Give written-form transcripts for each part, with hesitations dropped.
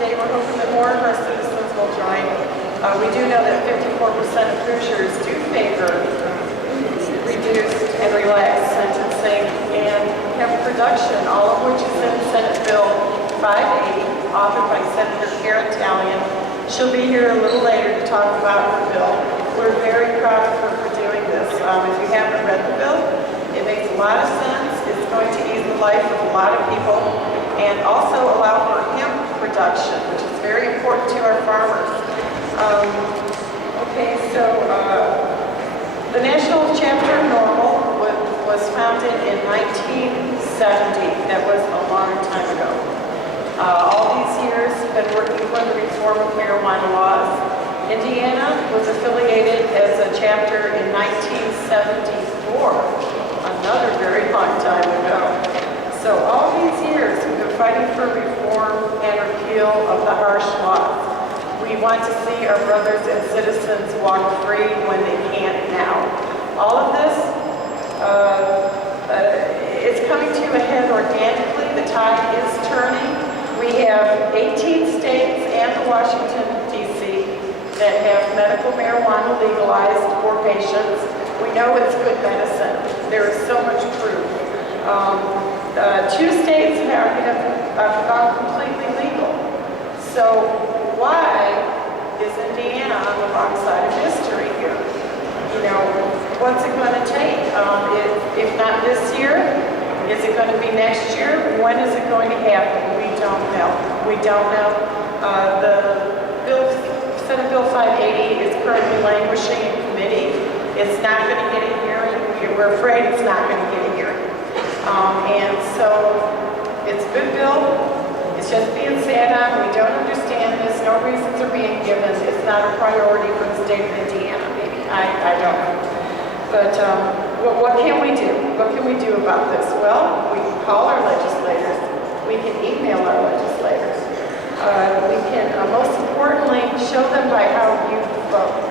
today. We're hoping that more of our citizens will join. We do know that 54% of Hoosiers do favor reduced and relaxed sentencing and hemp production, all of which is in Senate Bill 580, authored by Senator Karen Talion. She'll be here a little later to talk about her bill. We're very proud of her for doing this. If you haven't read the bill, it makes a lot of sense. It's going to ease the life of a lot of people and also allow for hemp production, which is very important to our farmers. The National Chapter of Norml was founded in 1970. That was a long time ago. All these years, been working for the reform of marijuana laws. Indiana was affiliated as a chapter in 1974, another very long time ago. So all these years, we've been fighting for reform and repeal of the harsh laws. We want to see our brothers and citizens walk free when they can't now. All of this is coming to a head organically. The tide is turning. We have 18 states and Washington, D.C. that have medical marijuana legalized for patients. We know it's good medicine. There is so much proof. 2 states have gone completely legal. So why is Indiana on the wrong side of history here? You know, what's it going to take? If not this year, is it going to be next year? When is it going to happen? We don't know. We don't know. Senate Bill 580 is currently languishing in committee. It's not going to get a hearing. We're afraid it's not going to get a hearing. And so it's a good bill. It's just being sat on. We don't understand this. No reasons are being given. It's not a priority for the state of Indiana, maybe. I don't know. But what can we do? What can we do about this? Well, we can call our legislators. We can email our legislators. We can, most importantly, show them by how you vote.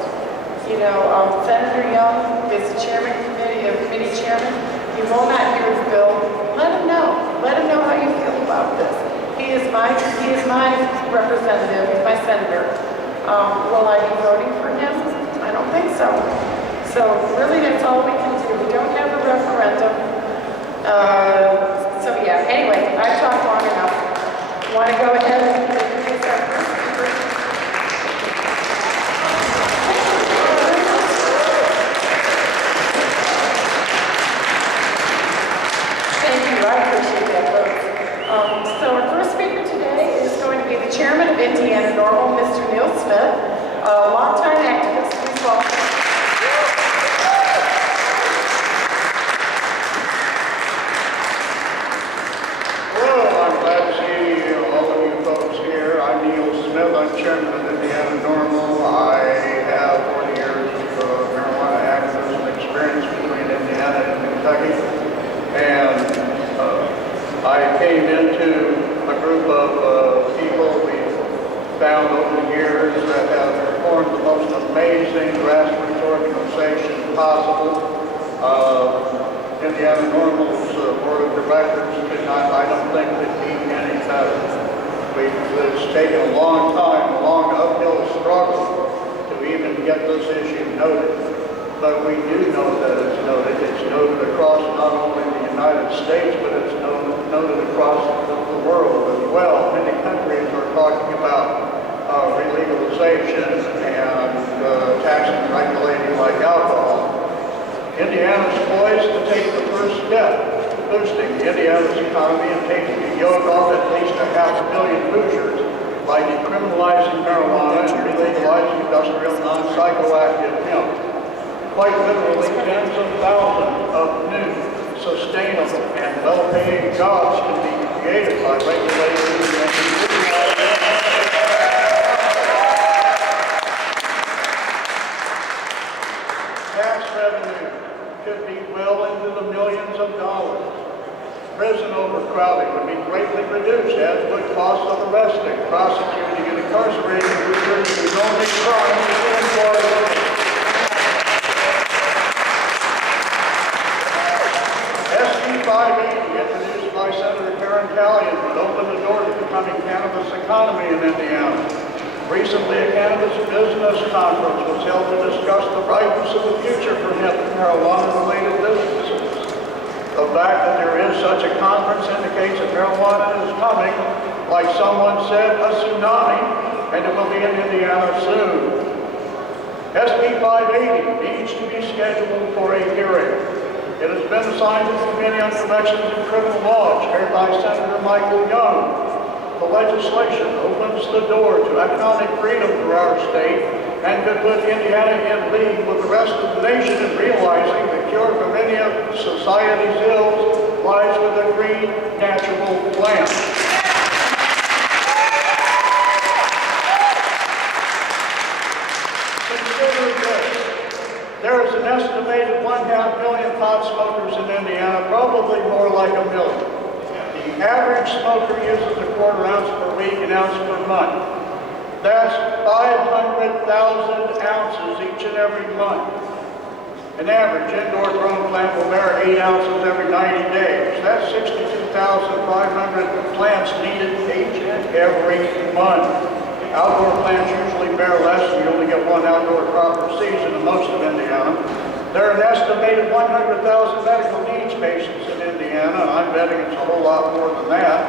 You know, Senator Young is the chairman committee chairman. You will not hear his bill. Let him know. Let him know how you feel about this. He is my representative, he's my senator. Will I be voting for him? I don't think so. So really that's all we can do. We don't have a referendum. So yeah, anyway, I've talked long enough. Want to go ahead and introduce our first speaker? Thank you, I appreciate that vote. So our first speaker today is going to be the chairman of Indiana Norml, Mr. Neal Smith, a longtime activist. Please welcome. Hello, I'm glad to see all of you folks here. I'm Neal Smith. I'm chairman of Indiana Norml. I have 40 years of marijuana activism experience between Indiana and Kentucky. And I came into a group of people we found over the years that have formed the most amazing grassroots organization possible. Indiana Norml's board of directors I don't think could be any better. It's taken a long time, a long uphill struggle to even get this issue noted. But we do know that it's noted. It's noted across not only the United States, but it's noted across the world as well. Many countries are talking about relegalization and taxing and regulating like alcohol. Indiana's poised to take the first step, boosting Indiana's economy and taking a yoke off at least 500 million Hoosiers by decriminalizing marijuana and relegalizing industrial non-psychoactive hemp. Quite literally, tens of thousands of new, sustainable, and well-paying jobs can be created by regulating and tax revenue could be well into the millions of dollars. Prison overcrowding would be greatly reduced, as would costs of arresting, prosecuting, and incarcerating Hoosiers who don't make crimes in Florida. SB 580, introduced by Senator Karen Talion, would open the door to becoming cannabis economy in Indiana. Recently, a cannabis business conference was held to discuss the brightness of the future for marijuana-related businesses. The fact that there is such a conference indicates that marijuana is coming, like someone said, a tsunami, and it will be in Indiana soon. SB 580 needs to be scheduled for a hearing. It has been assigned to the Committee on Corrections and Criminal Law, chaired by Senator Michael Young. The legislation opens the door to economic freedom for our state and could put Indiana in league with the rest of the nation in realizing the cure for many of society's ills lies with a green, natural plant. Consider this. There is an estimated 1/2 million pot smokers in Indiana, probably more like 1 million. The average smoker uses a 1/4 ounce per week, an ounce per month. That's 500,000 ounces each and every month. An average indoor grown plant will bear 8 ounces every 90 days. That's 62,500 plants needed each and every month. Outdoor plants usually bear less, and you only get one outdoor crop per season in most of Indiana. There are an estimated 100,000 medical needs patients in Indiana. I'm betting it's a whole lot more than that.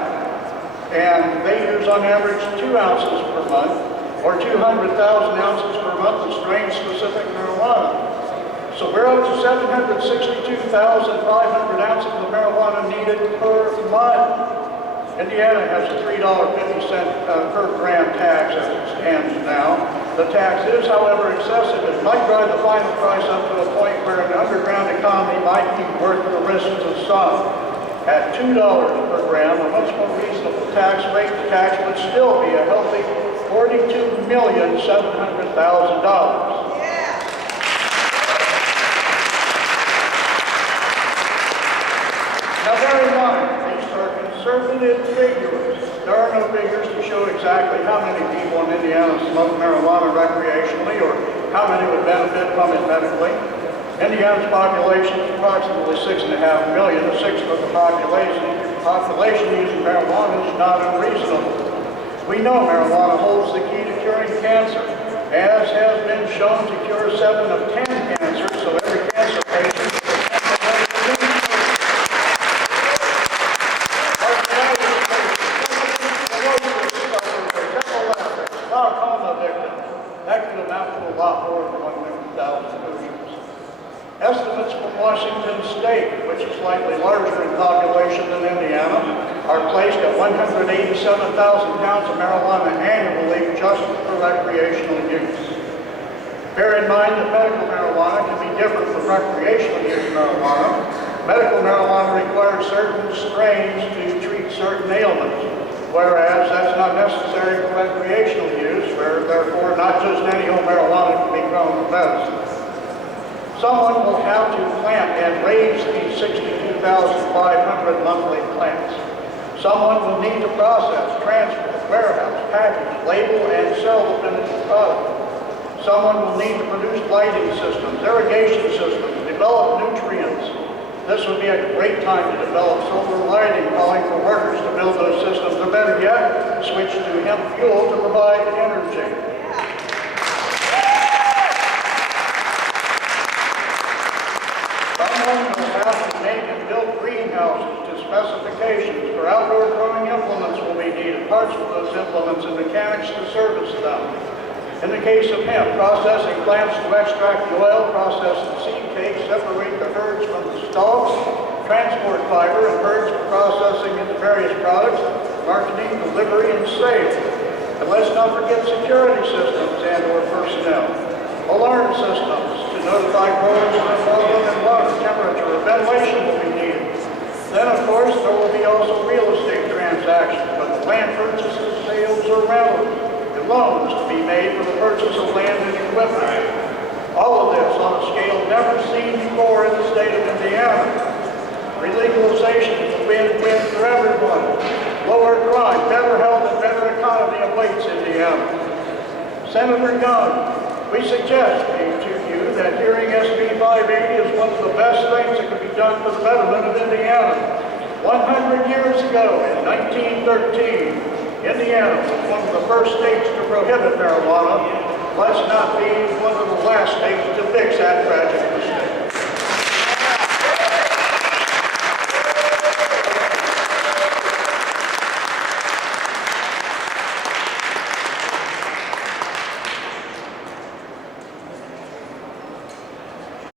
And they use on average 2 ounces per month, or 200,000 ounces per month of strain-specific marijuana. So we're up to 762,500 ounces of marijuana needed per month. Indiana has a $3.50 per gram tax as it stands now. The tax is, however, excessive. It might drive the final price up to a point where an underground economy might be worth the risk to some. At $2 per gram, a much more reasonable tax rate, the tax would still be a healthy $42,700,000. Now bear in mind, these are conservative figures. There are no figures to show exactly how many people in Indiana smoke marijuana recreationally or how many would benefit from it medically. Indiana's population is approximately 6.5 million. A sixth of the population using marijuana is not unreasonable. We know marijuana holds the key to curing cancer, as has been shown to cure 7 of 10 cancers, so every cancer patient Estimates from Washington State, which is slightly larger in population than Indiana, are placed at 187,000 pounds of marijuana annually just for recreational use. Bear in mind that medical marijuana can be different from recreational use marijuana. Medical marijuana requires certain strains to treat certain ailments, whereas that's not necessary for recreational use, where therefore not just any old marijuana can be grown for medicine. Someone will have to plant and raise these 62,500 monthly plants. Someone will need to process, transport, warehouse, package, label, and sell the finished product. Someone will need to produce lighting systems, irrigation systems, develop nutrients. This would be a great time to develop solar lighting, calling for workers to build those systems, or better yet, switch to hemp fuel to provide energy. Someone will have to make and build greenhouses to specifications for outdoor growing implements will be needed, parts of those implements and mechanics to service them. In the case of hemp, processing plants to extract the oil, process the seed cake, separate the herds from the stalks, transport fiber and herds for processing into various products, marketing, delivery, and sale. And let's not forget security systems and/or personnel. Alarm systems to notify growers when a problem in water, temperature, or ventilation will be needed. Then, of course, there will be also real estate transactions, whether land purchases, sales, or rentals, and loans to be made for the purchase of land and equipment. All of this on a scale never seen before in the state of Indiana. Relegalization is a win-win for everyone. Lower crime, better health, and better economy awaits Indiana. Senator Young, we suggest to you that hearing SB 580 is one of the best things that can be done for the betterment of Indiana. 100 years ago, in 1913, Indiana was one of of the first states to prohibit marijuana, let's not be one of the last states to fix that tragic